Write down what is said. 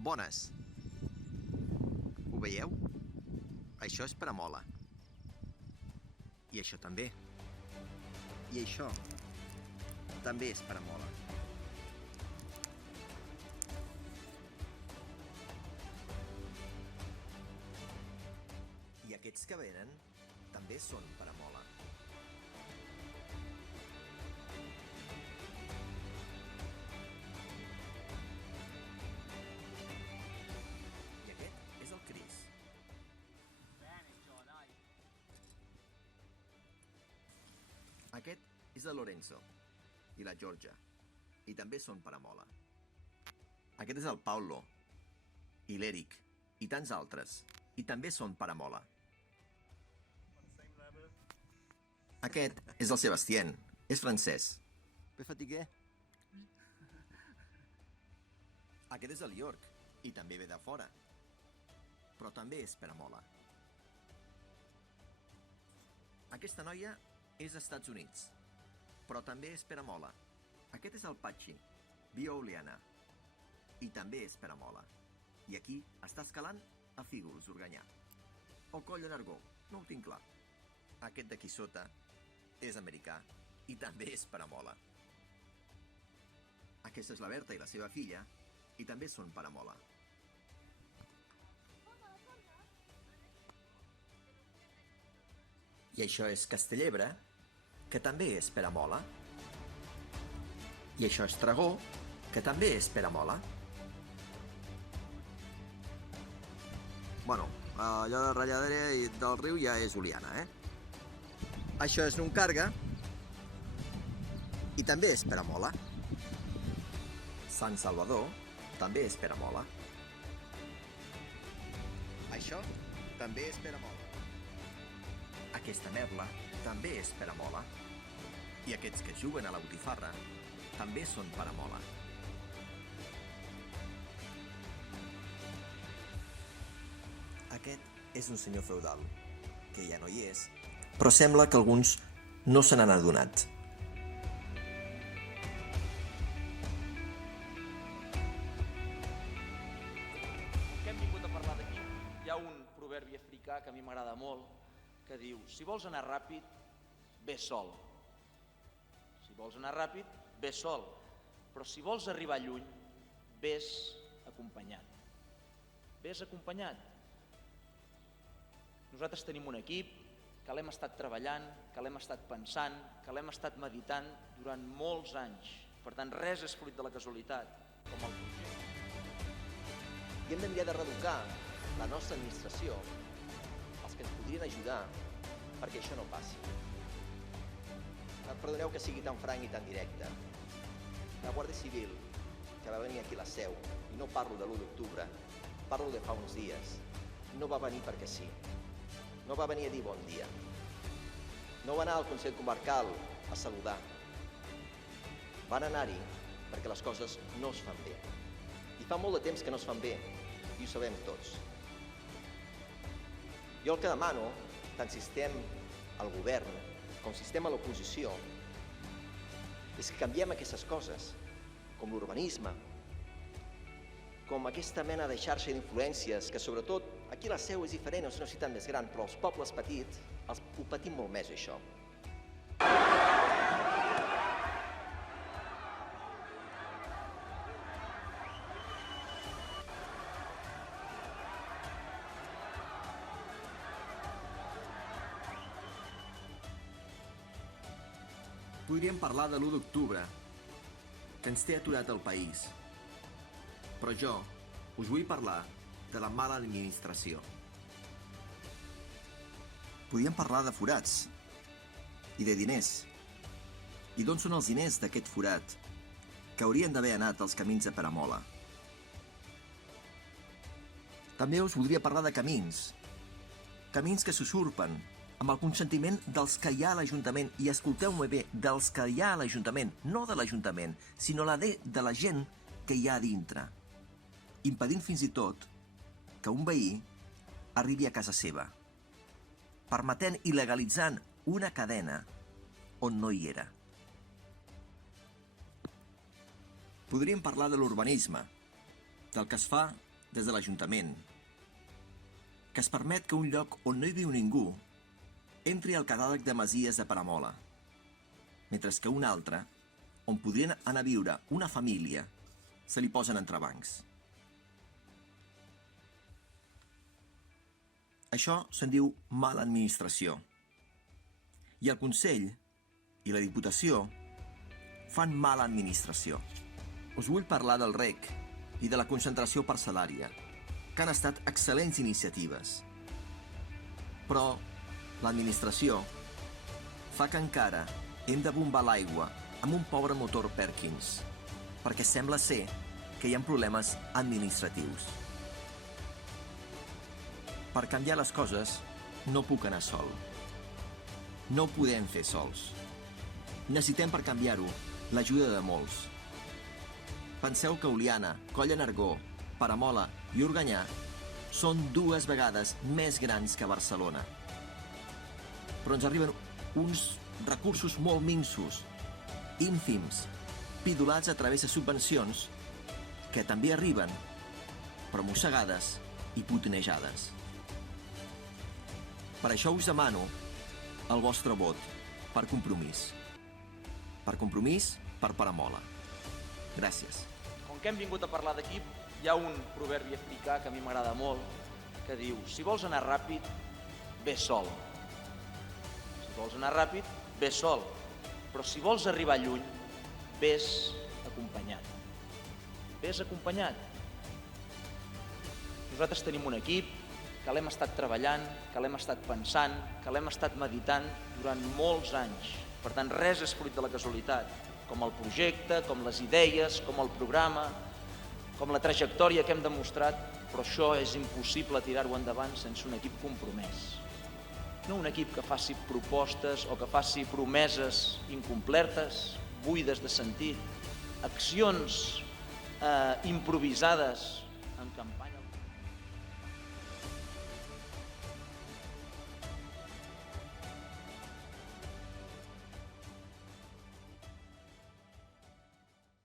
bones. Ho veieu? Això és peramola. I això també. I això també és peramola. I aquests que venen també són peramola. I aquest és el Cris. Aquest és el Lorenzo i la Georgia, i també són peramola. Aquest és el Paulo i l'Eric i tants altres, i també són peramola. Aquest és el Sebastien, és francès. Bé fatigué. Aquest és el York, i també ve de fora, però també és peramola. Aquesta noia és als Estats Units, però també és peramola. Aquest és el Patxi, Biouliana, i també és peramola. I aquí està escalant a Fígols, Organyà. O Coll de Nargó, no ho tinc clar. Aquest d'aquí sota és americà i també és peramola. Aquesta és la Berta i la seva filla, i també són peramola. I això és Castellebre, que també és peramola. I això és Tragó, que també és peramola. Bueno, allò de Ralladera i del riu ja és Oliana, Això és Nuncarga, i també és peramola. Sant Salvador també és peramola. Això també és peramola. Aquesta merla també és peramola. I aquests que juguen a la botifarra també són peramola. Aquest és un senyor feudal, que ja no hi és, però sembla que alguns no se n'han adonat. Que hem vingut a parlar d'aquí? Hi ha un proverbi africà que a mi m'agrada molt, que diu: si vols anar ràpid, ves sol. Si vols anar ràpid, ves sol. Però si vols arribar lluny, ves acompanyat. Ves acompanyat. Nosaltres tenim un equip que l'hem estat treballant, que l'hem estat pensant, que l'hem estat meditant durant molts anys. Per tant, res és fruit de la casualitat, com el projecte. I hem de mirar de reeducar la nostra administració, els que ens podrien ajudar perquè això no passi. Perdoneu que sigui tan franc i tan directe. La Guàrdia Civil, que va venir aquí a la Seu, i no parlo de l'1 d'octubre, parlo de fa uns dies, no va venir perquè sí. No va venir a dir bon dia. No va anar al Consell Comarcal a saludar. Van anar-hi perquè les coses no es fan bé. I fa molt de temps que no es fan bé, i ho sabem tots. Jo el que demano, tant si estem al govern com si estem a l'oposició, és que canviem aquestes coses, com l'urbanisme, com aquesta mena de xarxa d'influències, que sobretot aquí a la Seu és diferent, és una ciutat més gran, però els pobles petits ho patim molt més, això. Podríem parlar de l'1 d'octubre, que ens té aturat el país. Però jo us vull parlar de la mala administració. Podríem parlar de forats i de diners. I d'on són els diners d'aquest forat que haurien d'haver anat als camins de Peramola? També us voldria parlar de camins. Camins que s'usurpen amb el consentiment dels que hi ha a l'Ajuntament, i escolteu-me bé, dels que hi ha a l'Ajuntament, no de l'Ajuntament, sinó de la gent que hi ha a dintre, impedint fins i tot que un veí arribi a casa seva, permetent i legalitzant una cadena on no hi era. Podríem parlar de l'urbanisme, del que es fa des de l'Ajuntament, que es permet que un lloc on no hi viu ningú entri al catàleg de masies de Peramola, mentre que un altre, on podrien anar a viure una família, se li posen entrebancs. Això se'n diu mala administració. I el Consell i la Diputació fan mala administració. Us vull parlar del REC i de la concentració parcel·lària, que han estat excel·lents iniciatives. Però l'administració fa que encara hem de bombar l'aigua amb un pobre motor Perkins, perquè sembla ser que hi ha problemes administratius. Per canviar les coses no puc anar sol. No ho podem fer sols. Necessitem per canviar-ho l'ajuda de molts. Penseu que Oliana, Coll Nargó, Peramola i Organyà són 2 vegades més grans que Barcelona. Però ens arriben uns recursos molt minsos, ínfims, pidolats a través de subvencions que també arriben, però mossegades i putinejades. Per això us demano el vostre vot per Compromís. Per Compromís, per Peramola. Gràcies. Com que hem vingut a parlar d'equip, hi ha un proverbi africà que a mi m'agrada molt, que diu: si vols anar ràpid, ve sol. Si vols anar ràpid, ve sol. Però si vols arribar lluny, vés acompanyat. Vés acompanyat. Nosaltres tenim un equip que l'hem estat treballant, que l'hem estat pensant, que l'hem estat meditant durant molts anys. Per tant, res és fruit de la casualitat, com el projecte, com les idees, com el programa, com la trajectòria que hem demostrat, però això és impossible tirar-ho endavant sense un equip compromès. No un equip que faci propostes o que faci promeses incomplertes, buides de sentit, accions improvisades en campanya.